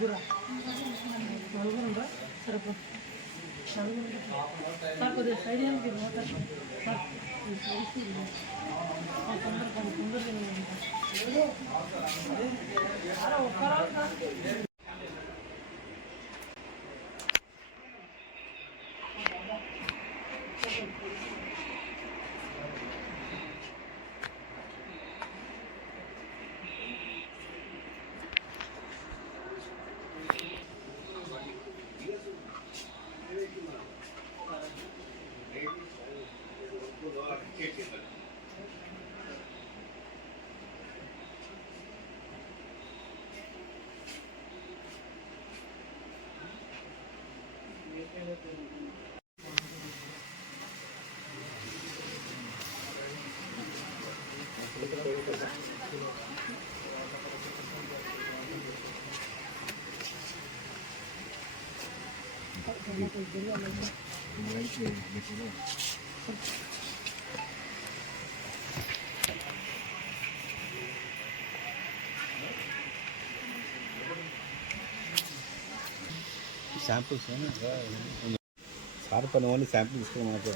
ముగ్గురా నలుగురు ఉండరా సరిపో నలుగురు సార్ కొద్దిగా సైడ్ ఏమిటి మోటార్ సార్ తొందరగా samples సార్ పని ఓన్లీ శాంపుల్ తీసుకుని మనకు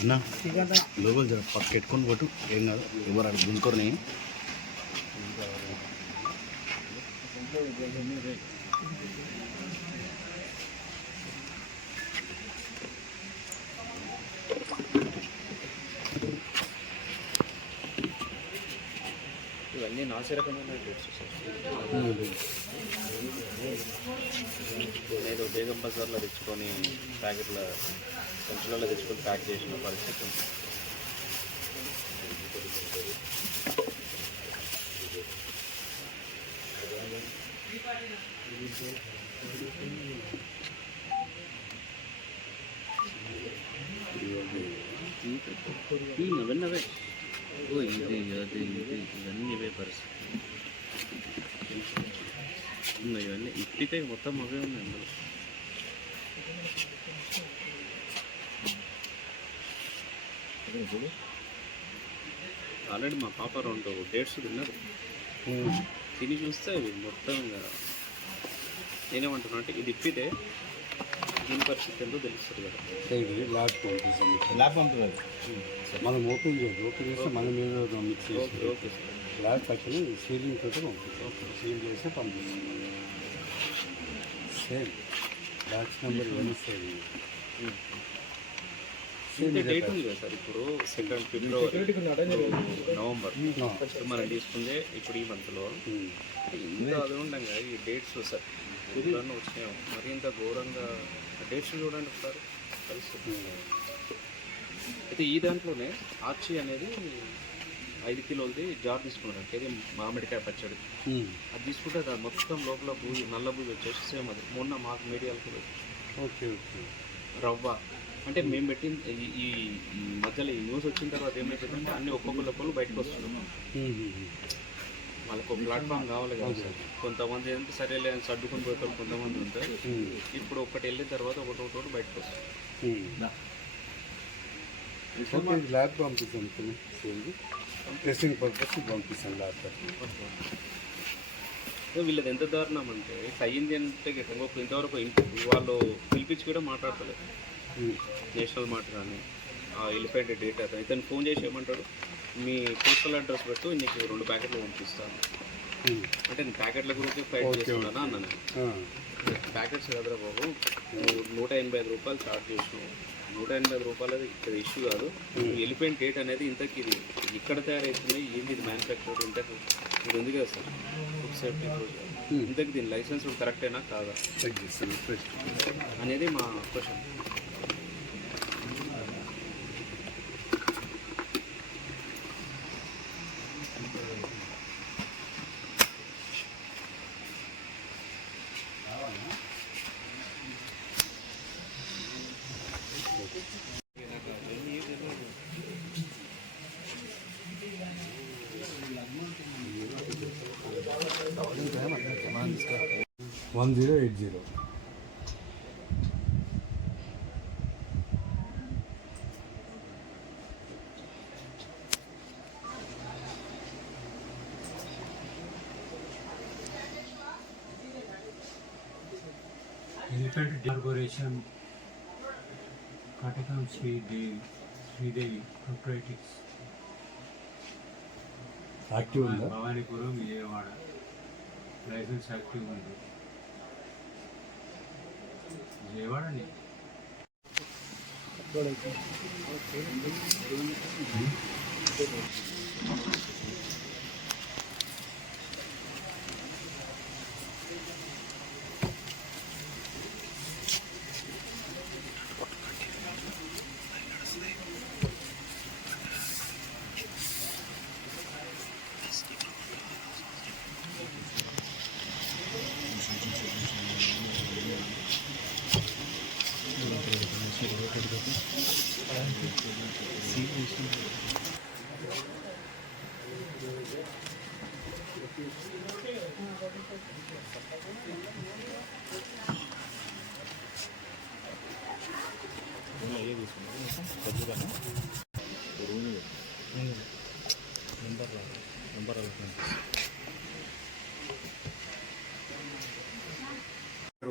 అన్నా లోపల జర పక్క పెట్టుకొని కొట్టు ఏం కాదు ఎవరు అక్కడ గుంజుకొని ఇవన్నీ నాసిరకమైన నేను బేగం బజార్లో తెచ్చుకొని ప్యాకెట్ల సంచులలో తెచ్చుకొని ప్యాక్ చేసిన పరిస్థితి. అవన్నవే ఇది అది ఇది ఇవన్నీ ఇవే పరిస్థితి. ఇవన్నీ ఇప్పటికే మొత్తం అవే ఉన్నాయి అందులో. ఆల్రెడీ మా పాప 2 డేట్స్ తిన్నది. తిని చూస్తే అవి మొత్తం నేనేమంటున్నా అంటే ఇది ఇప్పితే దీని పరిస్థితి ఎంతో తెలుస్తుంది కదా. ఇది ల్యాబ్ పంపిస్తాం. ల్యాబ్ పంపుతుంది. మనం ఓపెన్ చేస్తే మన మీద మిక్స్ చేసి ఓకే సార్. ల్యాబ్ పక్కన సీలింగ్ తోటి పంపిస్తాం. సీల్ చేసి పంపిస్తాం. సేమ్ బ్యాచ్ నెంబర్ ఏమి సేమ్. ఇంత డేట్ ఉంది కదా సార్, ఇప్పుడు 2 ఫిబ్రవరి నవంబర్ మనం తీసుకుందే ఇప్పుడు ఈ మంత్లో. ఇంత అది ఉండగా ఈ డేట్స్ సార్ ఎప్పుడన్నా వచ్చినాయో మరి ఇంత ఘోరంగా డేట్స్ చూడండి ఒకసారి పరిస్థితి. అయితే ఈ దాంట్లోనే ఆచి అనేది 5 కిలోలది జార్ తీసుకున్నాను. ఇది మామిడికాయ పచ్చడి. అది తీసుకుంటే అది మొత్తం లోపల బూజు నల్ల బూజు వచ్చేసి సేమ్ అది మొన్న మాకు మీడియాలో కూడా. Okay okay. రవ్వ అంటే మేము పెట్టిన ఈ మధ్యలో ఈ న్యూస్ వచ్చిన తర్వాత ఏమైతుందంటే అన్ని ఒక్కొక్కరు బయటకు వస్తున్నాం. వాళ్ళకు ఒక ప్లాట్ఫామ్ కావాలి కదా సార్. కొంతమంది ఏంటంటే సరేలే అని సర్దుకొని పోతారు, కొంతమంది ఉంటారు. ఇప్పుడు ఒకటి వెళ్ళిన తర్వాత ఒకటి బయటకు వస్తుంది. ల్యాబ్ పంపిస్తాం. టెస్టింగ్ పర్పస్ పంపిస్తాం ల్యాబ్. వీళ్ళది ఎంత దారుణం అంటే అయ్యింది అంటే ఇంతవరకు వాళ్ళు పిలిపించి కూడా మాట్లాడతలేదు. నేషనల్ మార్ట్ కానీ ఎలిఫెంట్ డేటా ఇతను ఫోన్ చేసి ఏమంటాడు, మీ పోస్టల్ అడ్రస్ పెట్టు, నీకు 2 ప్యాకెట్లు పంపిస్తాను అంటే నేను ప్యాకెట్ల గురించి ఫైట్ చేస్తున్నానా అన్నాను. ప్యాకెట్స్ కదరా బాబు, నువ్వు 185 రూపాయలు చార్జ్ చేసినావు. 185 రూపాయలు అది ఇక్కడ ఇష్యూ కాదు. ఎలిఫెంట్ డేట్ అనేది ఇంతకి ఇది ఇక్కడ తయారవుతుంది, ఏంది ఇది మ్యానుఫ్యాక్చర్ ఇంతకు ఇది ఉంది కదా సార్ ఫుడ్ సేఫ్టీ ఇంతకు దీని లైసెన్స్ కరెక్టేనా కాదా అనేది మా question. $1080. Elephant Corporation, Katakam Sridevi Proprietors, active ఉందా? భవానీపురం విజయవాడ. లైసెన్స్ యాక్టివ్ ఉంది. విజయవాడ అండి.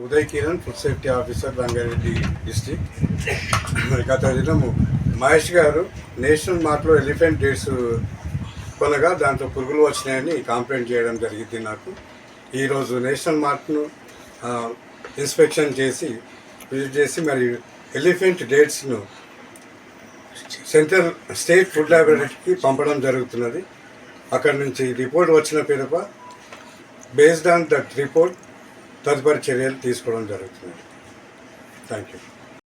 Uday Kiran, food safety officer, Rangareddy district. గత దినము మహేష్ గారు నేషనల్ మార్ట్లో ఎలిఫెంట్ డేట్స్ కొనగా దాంట్లో పురుగులు వచ్చినాయని కంప్లైంట్ చేయడం జరిగింది నాకు. ఈరోజు నేషనల్ మార్ట్ను ఇన్స్పెక్షన్ చేసి విజిట్ చేసి మరి ఎలిఫెంట్ డేట్స్ను సెంట్రల్ స్టేట్ ఫుడ్ ల్యాబొరేటరీకి పంపడం జరుగుతున్నది. అక్కడి నుంచి రిపోర్ట్ వచ్చిన పిదప బేస్డ్ ఆన్ దట్ రిపోర్ట్ తదుపరి చర్యలు తీసుకోవడం జరుగుతుంది. Thank you.